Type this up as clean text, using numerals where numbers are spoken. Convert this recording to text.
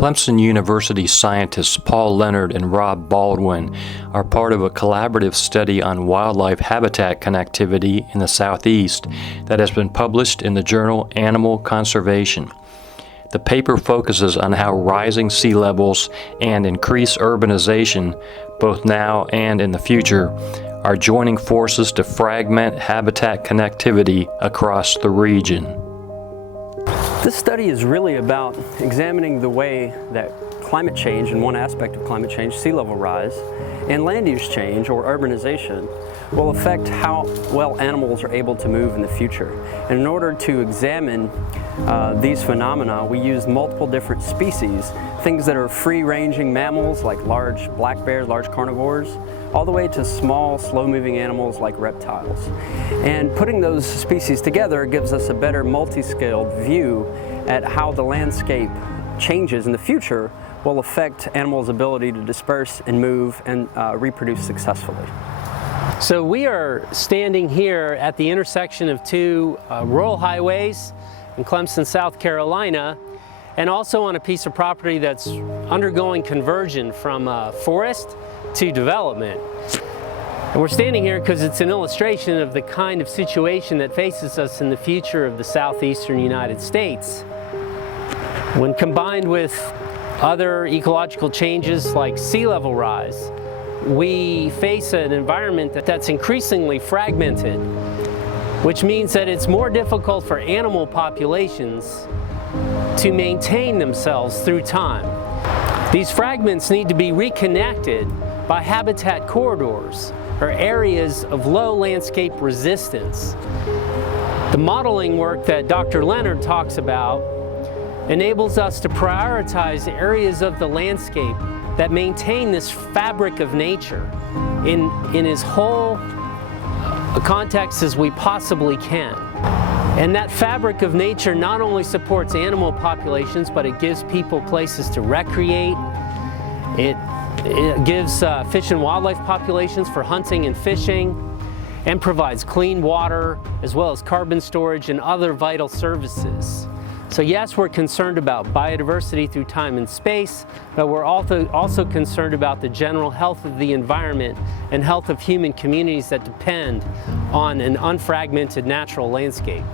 Clemson University scientists Paul Leonard and Rob Baldwin are part of a collaborative study on wildlife habitat connectivity in the Southeast that has been published in the journal Animal Conservation. The paper focuses on how rising sea levels and increased urbanization, both now and in the future, are joining forces to fragment habitat connectivity across the region. This study is really about examining the way that climate change, and one aspect of climate change, sea level rise, and land use change, or urbanization, will affect how well animals are able to move in the future. And in order to examine these phenomena, we use multiple different species, things that are free-ranging mammals like large black bears, large carnivores, all the way to small, slow-moving animals like reptiles. And putting those species together gives us a better multi-scaled view at how the landscape changes in the future will affect animals' ability to disperse and move and reproduce successfully. So we are standing here at the intersection of two rural highways in Clemson, South Carolina, and also on a piece of property that's undergoing conversion from forest to development. And we're standing here because it's an illustration of the kind of situation that faces us in the future of the southeastern United States. When combined with other ecological changes like sea level rise, we face an environment that's increasingly fragmented, which means that it's more difficult for animal populations to maintain themselves through time. These fragments need to be reconnected by habitat corridors, or areas of low landscape resistance. The modeling work that Dr. Leonard talks about enables us to prioritize areas of the landscape that maintain this fabric of nature in as whole a context as we possibly can. And that fabric of nature not only supports animal populations, but it gives people places to recreate. It gives fish and wildlife populations for hunting and fishing, and provides clean water as well as carbon storage and other vital services. So yes, we're concerned about biodiversity through time and space, but we're also concerned about the general health of the environment and health of human communities that depend on an unfragmented natural landscape.